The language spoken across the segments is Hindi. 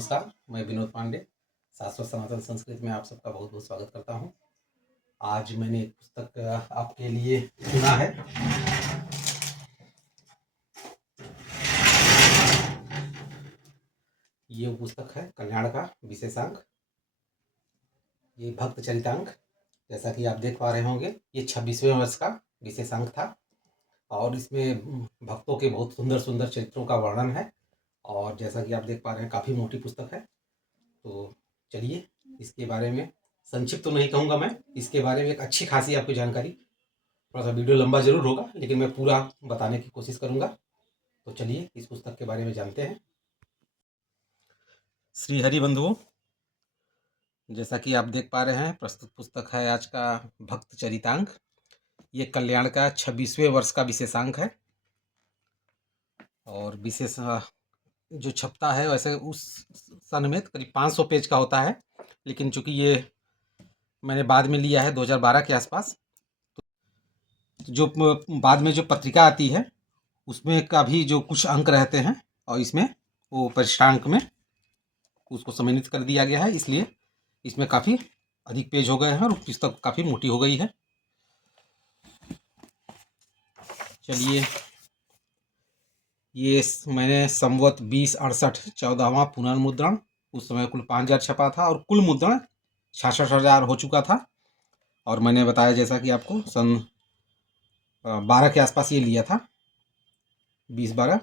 नमस्कार, मैं विनोद पांडे, शाश्वत सनातन संस्कृत में आप सबका बहुत बहुत स्वागत करता हूं। आज मैंने एक पुस्तक आपके लिए चुना है। ये पुस्तक है कल्याण का विशेषांक, ये भक्त चरितांक। जैसा कि आप देख पा रहे होंगे, ये 26वें वर्ष का विशेषांक था और इसमें भक्तों के बहुत सुंदर सुंदर चरित्रों का वर्णन है। और जैसा कि आप देख पा रहे हैं, काफ़ी मोटी पुस्तक है। तो चलिए, इसके बारे में संक्षिप्त तो नहीं कहूँगा मैं, इसके बारे में एक अच्छी खासी आपको जानकारी, थोड़ा सा वीडियो लंबा जरूर होगा लेकिन मैं पूरा बताने की कोशिश करूँगा। तो चलिए इस पुस्तक के बारे में जानते हैं। श्री हरि बंधुओं, जैसा कि आप देख पा रहे हैं, प्रस्तुत पुस्तक है आज का भक्त चरितांक। ये कल्याण का 26वें वर्ष का विशेषांक है और विशेष जो छपता है वैसे उस सन में करीब 500 पेज का होता है, लेकिन चूंकि ये मैंने बाद में लिया है 2012 के आसपास, तो जो बाद में जो पत्रिका आती है उसमें का भी जो कुछ अंक रहते हैं और इसमें वो पृष्ठांक में उसको सम्मिलित कर दिया गया है, इसलिए इसमें काफ़ी अधिक पेज हो गए हैं और पुस्तक काफ़ी मोटी हो गई है। चलिए, ये मैंने संवत 2068 14वां पुनर्मुद्रण, उस समय कुल 5000 छपा था और कुल मुद्रण 66,000 हो चुका था। और मैंने बताया जैसा कि आपको सन 12 के आसपास ये लिया था, 2012।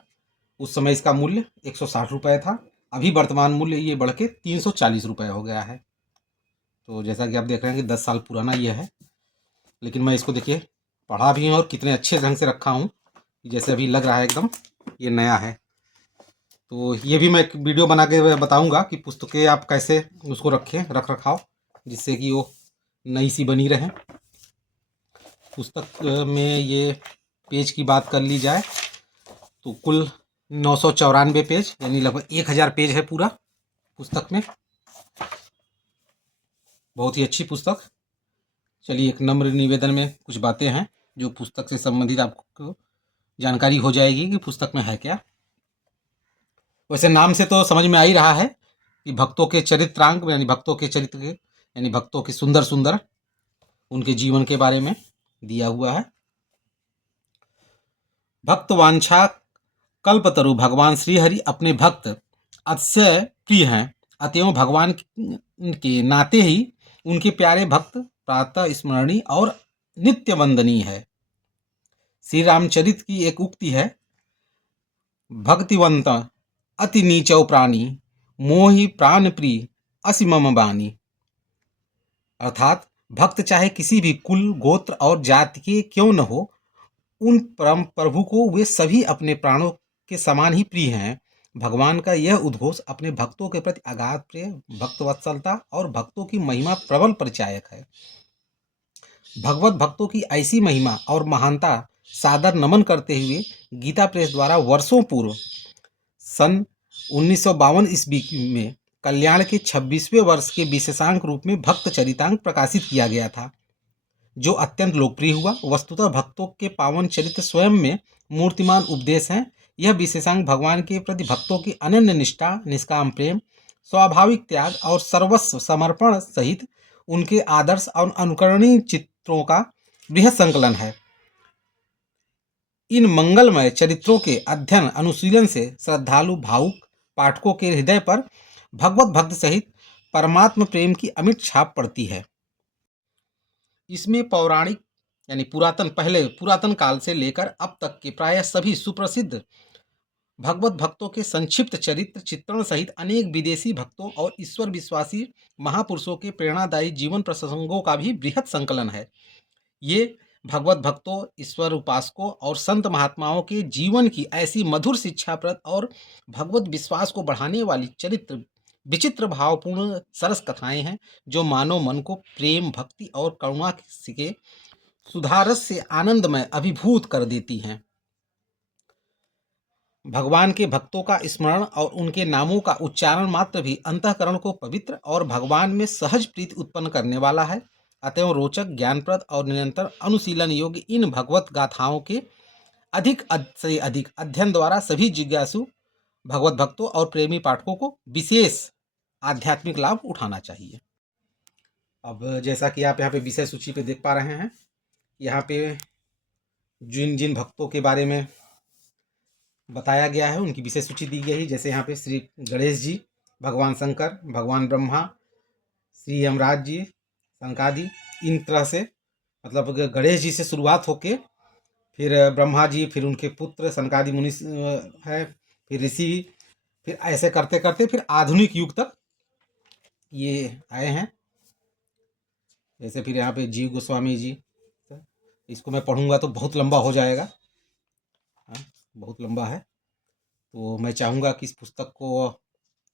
उस समय इसका मूल्य 160 रुपये था। अभी वर्तमान मूल्य ये बढ़ के 340 रुपये हो गया है। तो जैसा कि आप देख रहे हैं कि 10 साल पुराना ये है, लेकिन मैं इसको देखिए पढ़ा भी हूँ और कितने अच्छे ढंग से रखा हूँ, जैसे अभी लग रहा है एकदम ये नया है। तो ये भी मैं एक वीडियो बना के बताऊँगा कि पुस्तकें आप कैसे उसको रखें, रख रखाव, जिससे कि वो नई सी बनी रहे। पुस्तक में ये पेज की बात कर ली जाए तो कुल 994 पेज, यानी लगभग 1000 पेज है पूरा पुस्तक में। बहुत ही अच्छी पुस्तक। चलिए, एक नम्र निवेदन में कुछ बातें हैं जो पुस्तक से संबंधित आपको जानकारी हो जाएगी कि पुस्तक में है क्या। वैसे नाम से तो समझ में आ ही रहा है कि भक्तों के चरित्रांक, यानी भक्तों के चरित्र के, यानी भक्तों के सुंदर सुंदर उनके जीवन के बारे में दिया हुआ है। भक्त वांछा कल्पतरु भगवान श्रीहरि अपने भक्त अतिशय प्रिय हैं, अतएव भगवान के नाते ही उनके प्यारे भक्त प्रातः स्मरणीय और नित्य वंदनीय है। श्री रामचरित की एक उक्ति है, भक्तिवंत अति नीचौ प्राणी मोहि प्राण प्रिय असि मम बानी। अर्थात भक्त चाहे किसी भी कुल, गोत्र और जाति के क्यों न हो, उन परम प्रभु को वे सभी अपने प्राणों के समान ही प्रिय हैं। भगवान का यह उद्घोष अपने भक्तों के प्रति अगाध प्रेम, भक्त वत्सलता और भक्तों की महिमा प्रबल परिचायक है। भगवत भक्तों की ऐसी महिमा और महानता सादर नमन करते हुए गीता प्रेस द्वारा वर्षों पूर्व सन 1952 ईस्वी में कल्याण के 26वें वर्ष के विशेषांक रूप में भक्त चरितांक प्रकाशित किया गया था, जो अत्यंत लोकप्रिय हुआ। वस्तुतः भक्तों के पावन चरित्र स्वयं में मूर्तिमान उपदेश हैं। यह विशेषांक भगवान के प्रति भक्तों की अनन्य निष्ठा, निष्काम प्रेम, स्वाभाविक त्याग और सर्वस्व समर्पण सहित उनके आदर्श और अनुकरणीय चित्रों का बृहद संकलन है। इन मंगलमय चरित्रों के अध्ययन अनुशीलन से श्रद्धालु भावुक पाठकों के हृदय पर भगवत भक्त सहित परमात्म प्रेम की अमिट छाप पड़ती है। इसमें पौराणिक, यानी पुरातन काल से लेकर अब तक के प्रायः सभी सुप्रसिद्ध भगवत भक्तों के संक्षिप्त चरित्र चित्रण सहित अनेक विदेशी भक्तों और ईश्वर विश्वासी महापुरुषों के प्रेरणादायी जीवन प्रसंगों का भी बृहद संकलन है। ये भगवत भक्तों, ईश्वर उपासकों और संत महात्माओं के जीवन की ऐसी मधुर शिक्षाप्रद और भगवत विश्वास को बढ़ाने वाली चरित्र विचित्र भावपूर्ण सरस कथाएं हैं, जो मानव मन को प्रेम, भक्ति और करुणा के सुधारस से आनंदमय अभिभूत कर देती हैं। भगवान के भक्तों का स्मरण और उनके नामों का उच्चारण मात्र भी अंतःकरण को पवित्र और भगवान में सहज प्रीति उत्पन्न करने वाला है। अतएव रोचक, ज्ञानप्रद और निरंतर अनुशीलन योग्य इन भगवत गाथाओं के अधिक से अधिक अध्ययन द्वारा सभी जिज्ञासु भगवत भक्तों और प्रेमी पाठकों को विशेष आध्यात्मिक लाभ उठाना चाहिए। अब जैसा कि आप यहाँ पे विषय सूची पे देख पा रहे हैं, यहाँ पे जिन जिन भक्तों के बारे में बताया गया है उनकी विषय सूची दी गई है। जैसे यहाँ पे श्री गणेश जी, भगवान शंकर, भगवान ब्रह्मा, श्री यमराज जी, शंकादि, इन तरह से मतलब गणेश जी से शुरुआत होके फिर ब्रह्मा जी, फिर उनके पुत्र सनकादि मुनि है, फिर ऋषि, फिर ऐसे करते करते फिर आधुनिक युग तक ये आए हैं। जैसे फिर यहाँ पे जीव गोस्वामी जी, इसको मैं पढ़ूंगा तो बहुत लंबा हो जाएगा, हाँ, बहुत लंबा है। तो मैं चाहूँगा कि इस पुस्तक को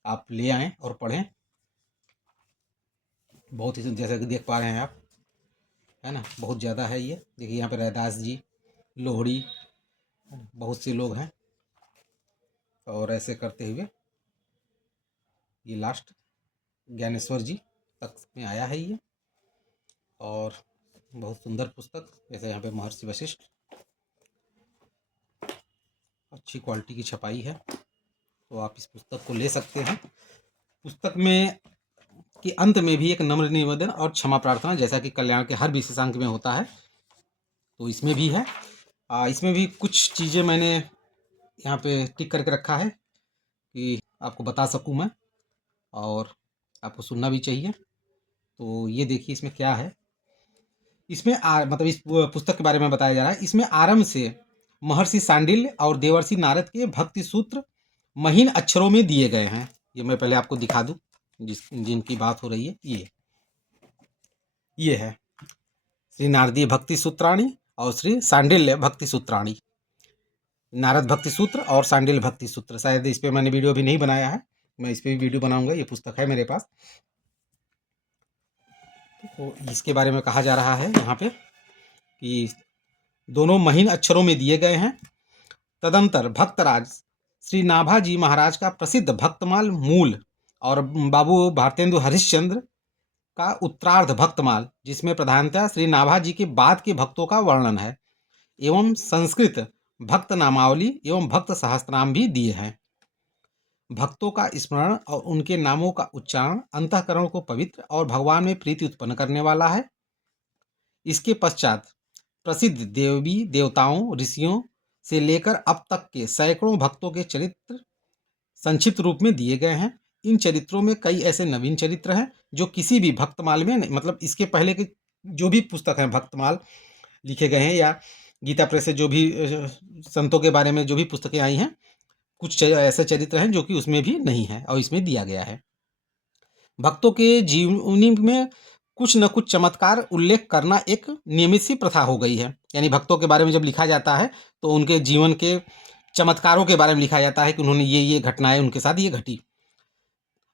आप ले आएँ और पढ़ें। बहुत ही जैसा कि देख पा रहे हैं आप, है ना, बहुत ज़्यादा है ये। देखिए यहाँ पे रैदास जी, लोहड़ी, बहुत से लोग हैं, और ऐसे करते हुए ये लास्ट ज्ञानेश्वर जी तक में आया है ये। और बहुत सुंदर पुस्तक, जैसे यहाँ पे महर्षि वशिष्ठ, अच्छी क्वालिटी की छपाई है, तो आप इस पुस्तक को ले सकते हैं। पुस्तक में कि अंत में भी एक नम्र निवेदन और क्षमा प्रार्थना, जैसा कि कल्याण के हर विशेषांक में होता है, तो इसमें भी है। इसमें भी कुछ चीज़ें मैंने यहाँ पे टिक करके रखा है कि आपको बता सकूँ मैं, और आपको सुनना भी चाहिए। तो ये देखिए इसमें क्या है। इसमें मतलब इस पुस्तक के बारे में बताया जा रहा है। इसमें आरंभ से महर्षि सांडिल्य और देवर्षि नारद के भक्ति सूत्र महीन अक्षरों में दिए गए हैं। ये मैं पहले आपको दिखा दूं, जिनकी बात हो रही है। ये है श्री नारदीय भक्ति सूत्राणी और श्री सांडिल्य भक्ति सूत्राणी। नारद भक्ति सूत्र और सांडिल्य भक्ति सूत्र, शायद इस पर मैंने वीडियो भी नहीं बनाया है, मैं इस पर भी वीडियो बनाऊंगा। ये पुस्तक है मेरे पास। तो इसके बारे में कहा जा रहा है यहाँ पे कि दोनों महीन अक्षरों में दिए गए हैं। तदंतर भक्तराज श्री नाभाजी महाराज का प्रसिद्ध भक्तमाल मूल और बाबू भारतेंदु हरिश्चंद्र का उत्तरार्ध भक्तमाल, जिसमें प्रधानतः श्री नाभाजी के बाद के भक्तों का वर्णन है, एवं संस्कृत भक्त नामावली एवं भक्त सहस्त्रनाम भी दिए हैं। भक्तों का स्मरण और उनके नामों का उच्चारण अंतःकरण को पवित्र और भगवान में प्रीति उत्पन्न करने वाला है। इसके पश्चात प्रसिद्ध देवी देवताओं, ऋषियों से लेकर अब तक के सैकड़ों भक्तों के चरित्र संक्षिप्त रूप में दिए गए हैं। इन चरित्रों में कई ऐसे नवीन चरित्र हैं जो किसी भी भक्तमाल में नहीं, मतलब इसके पहले के जो भी पुस्तक हैं भक्तमाल लिखे गए हैं, या गीता प्रेस से जो भी संतों के बारे में जो भी पुस्तकें आई हैं, कुछ ऐसे चरित्र हैं जो कि उसमें भी नहीं है और इसमें दिया गया है। भक्तों के जीवनी में कुछ न कुछ चमत्कार उल्लेख करना एक नियमित सी प्रथा हो गई है। यानी भक्तों के बारे में जब लिखा जाता है तो उनके जीवन के चमत्कारों के बारे में लिखा जाता है कि उन्होंने ये घटनाएं उनके साथ ये घटी।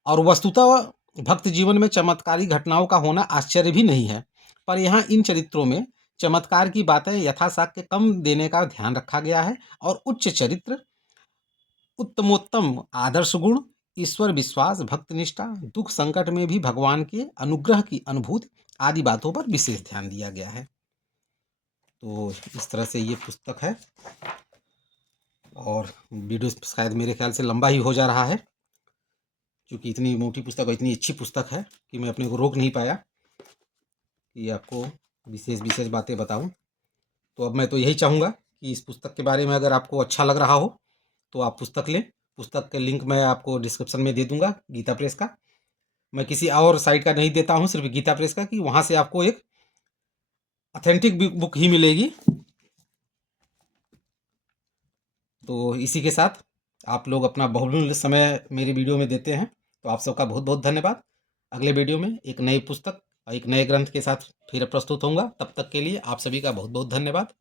और वस्तुतः भक्त जीवन में चमत्कारी घटनाओं का होना आश्चर्य भी नहीं है, पर यहाँ इन चरित्रों में चमत्कार की बातें यथाशक्य कम देने का ध्यान रखा गया है, और उच्च चरित्र, उत्तमोत्तम आदर्श गुण, ईश्वर विश्वास, भक्त निष्ठा, दुख संकट में भी भगवान के अनुग्रह की अनुभूति आदि बातों पर विशेष ध्यान दिया गया है। तो इस तरह से ये पुस्तक है, और वीडियो शायद मेरे ख्याल से लंबा ही हो जा रहा है, क्योंकि इतनी मोटी पुस्तक और इतनी अच्छी पुस्तक है कि मैं अपने को रोक नहीं पाया कि आपको विशेष विशेष बातें बताऊं। तो अब मैं तो यही चाहूँगा कि इस पुस्तक के बारे में अगर आपको अच्छा लग रहा हो तो आप पुस्तक लें। पुस्तक के लिंक मैं आपको डिस्क्रिप्शन में दे दूंगा, गीता प्रेस का। मैं किसी और साइट का नहीं देता हूँ, सिर्फ गीता प्रेस का, कि वहाँ से आपको एक ऑथेंटिक बुक ही मिलेगी। तो इसी के साथ आप लोग अपना बहुमूल्य समय मेरी वीडियो में देते हैं, तो आप सबका बहुत बहुत धन्यवाद। अगले वीडियो में एक नई पुस्तक और एक नए ग्रंथ के साथ फिर प्रस्तुत होऊंगा। तब तक के लिए आप सभी का बहुत बहुत धन्यवाद।